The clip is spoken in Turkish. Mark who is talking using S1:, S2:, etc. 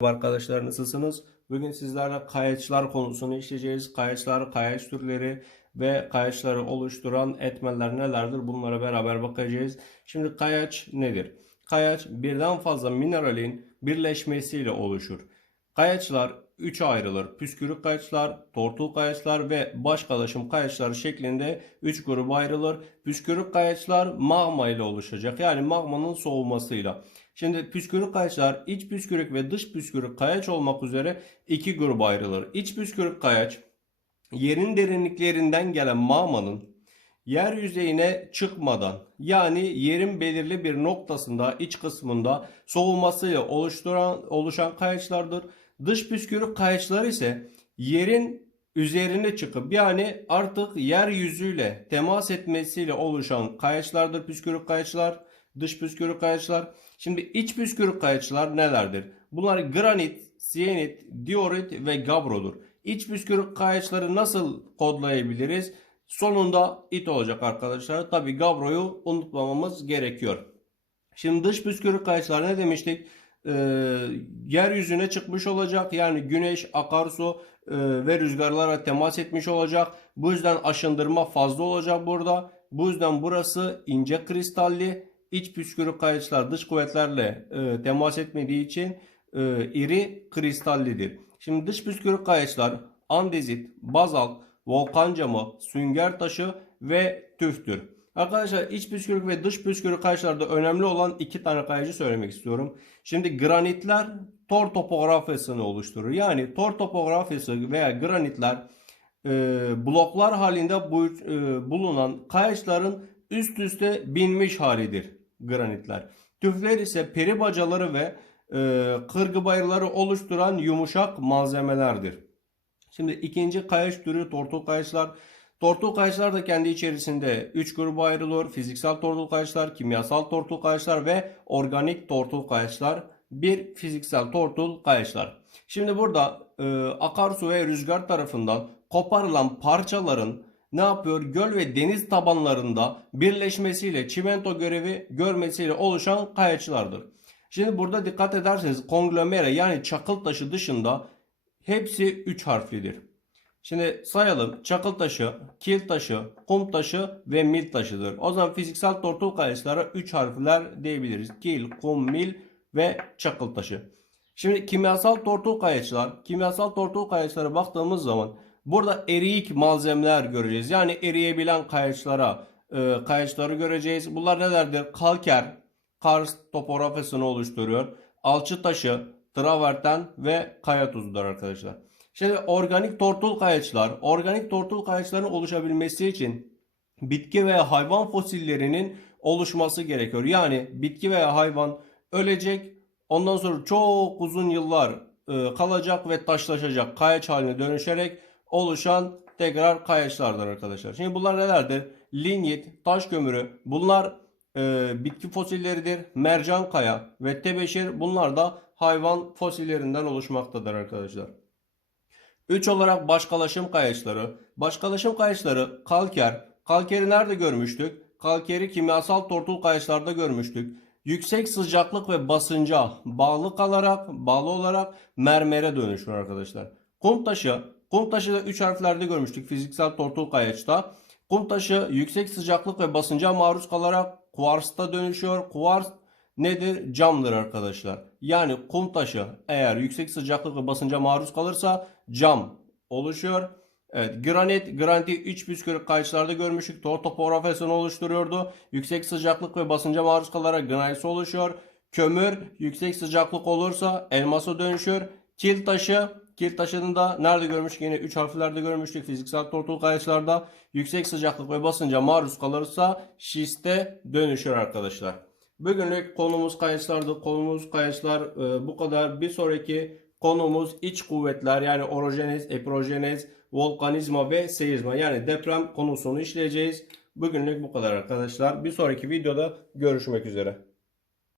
S1: Merhaba Arkadaşlar nasılsınız? Bugün sizlerle kayaçlar konusunu işleyeceğiz. Kayaçlar, kayaç türleri ve kayaçları oluşturan etmenler nelerdir? Bunlara beraber bakacağız. Şimdi kayaç nedir? Kayaç birden fazla mineralin birleşmesiyle oluşur. Kayaçlar 3'e ayrılır. Püskürük kayaçlar, tortul kayaçlar ve başkalaşım kayaçları şeklinde 3 gruba ayrılır. Püskürük kayaçlar magma ile oluşacak. Yani magmanın soğumasıyla. Şimdi püskürük kayaçlar iç püskürük ve dış püskürük kayaç olmak üzere iki gruba ayrılır. İç püskürük kayaç yerin derinliklerinden gelen magmanın yer çıkmadan yani yerin belirli bir noktasında iç kısmında soğumasıyla oluşturan oluşan kayaçlardır. Dış püskürük kayaçlar ise yerin üzerine çıkıp yani artık yeryüzüyle temas etmesiyle oluşan kayaçlardır püskürük kayaçlar, dış püskürük kayaçlar. Şimdi iç püskürük kayaçlar nelerdir? Bunlar granit, siyenit, diorit ve gabrodur. İç püskürük kayaçları nasıl kodlayabiliriz? Sonunda it olacak arkadaşlar. Tabi gabroyu unutmamamız gerekiyor. Şimdi dış püskürük kayaçlar ne demiştik? Ee, yeryüzüne çıkmış olacak. Yani güneş, akarsu e, ve rüzgarlara temas etmiş olacak. Bu yüzden aşındırma fazla olacak burada. Bu yüzden burası ince kristalli. İç püskürük kayaçlar dış kuvvetlerle e, temas etmediği için e, iri kristallidir. Şimdi dış püskürük kayaçlar andezit, bazalt, volkan camı, sünger taşı ve tüftür. Arkadaşlar iç püskürük ve dış püskürük kayaçlarda önemli olan iki tane kayacı söylemek istiyorum. Şimdi granitler tor topografyasını oluşturur. Yani tor topografyası veya granitler e, bloklar halinde bu, e, bulunan kayaçların üst üste binmiş halidir granitler. Tüfler ise peri bacaları ve e, kırgı bayırları oluşturan yumuşak malzemelerdir. Şimdi ikinci kayaç türü tortul kayaçlar. Tortul kayaçlar da kendi içerisinde 3 gruba ayrılıyor. Fiziksel tortul kayaçlar, kimyasal tortul kayaçlar ve organik tortul kayaçlar. Bir fiziksel tortul kayaçlar. Şimdi burada e, akarsu ve rüzgar tarafından koparılan parçaların ne yapıyor? Göl ve deniz tabanlarında birleşmesiyle çimento görevi görmesiyle oluşan kayaçlardır. Şimdi burada dikkat ederseniz konglomere yani çakıl taşı dışında hepsi 3 harflidir. Şimdi sayalım. Çakıl taşı, kil taşı, kum taşı ve mil taşıdır. O zaman fiziksel tortul kayaçlara 3 harfler diyebiliriz. Kil, kum, mil ve çakıl taşı. Şimdi kimyasal tortul kayaçlar, kimyasal tortul kayaçlara baktığımız zaman burada eriyik malzemeler göreceğiz. Yani eriyebilen kayaçlara, e, kayaçları göreceğiz. Bunlar nelerdir? Kalker, karst topografyasını oluşturuyor. Alçı taşı, traverten ve kaya tuzudur arkadaşlar. Şimdi organik tortul kayaçlar, organik tortul kayaçların oluşabilmesi için bitki veya hayvan fosillerinin oluşması gerekiyor. Yani bitki veya hayvan ölecek, ondan sonra çok uzun yıllar e, kalacak ve taşlaşacak, kayaç haline dönüşerek oluşan tekrar kayaçlardır arkadaşlar. Şimdi bunlar nelerdir? Linyit, taş kömürü, bunlar e, bitki fosilleridir. Mercan kaya ve tebeşir bunlar da hayvan fosillerinden oluşmaktadır arkadaşlar. 3 olarak başkalaşım kayaçları. Başkalaşım kayaçları kalker. Kalkeri nerede görmüştük? Kalkeri kimyasal tortul kayaçlarda görmüştük. Yüksek sıcaklık ve basınca bağlı kalarak, bağlı olarak mermere dönüşür arkadaşlar. Kum taşı. Kum taşı da 3 harflerde görmüştük fiziksel tortul kayaçta. Kum taşı yüksek sıcaklık ve basınca maruz kalarak kuarsta dönüşüyor. Kuars nedir? Camdır arkadaşlar. Yani kum taşı eğer yüksek sıcaklık ve basınca maruz kalırsa cam oluşuyor. Evet, granit, graniti iç püskürük kayaçlarda görmüştük. Tor topografyasını oluşturuyordu. Yüksek sıcaklık ve basınca maruz kalarak granitsi oluşuyor. Kömür yüksek sıcaklık olursa elmasa dönüşüyor. Kil taşı, kil taşını da nerede görmüştük? Yine 3 harflerde görmüştük. Fiziksel tortul kayaçlarda yüksek sıcaklık ve basınca maruz kalırsa şiste dönüşür arkadaşlar. Bugünlük konumuz kayaçlardı. Konumuz kayaçlar e, bu kadar. Bir sonraki konumuz iç kuvvetler yani orojenez, epirojenez, volkanizma ve seizma yani deprem konusunu işleyeceğiz. Bugünlük bu kadar arkadaşlar. Bir sonraki videoda görüşmek üzere.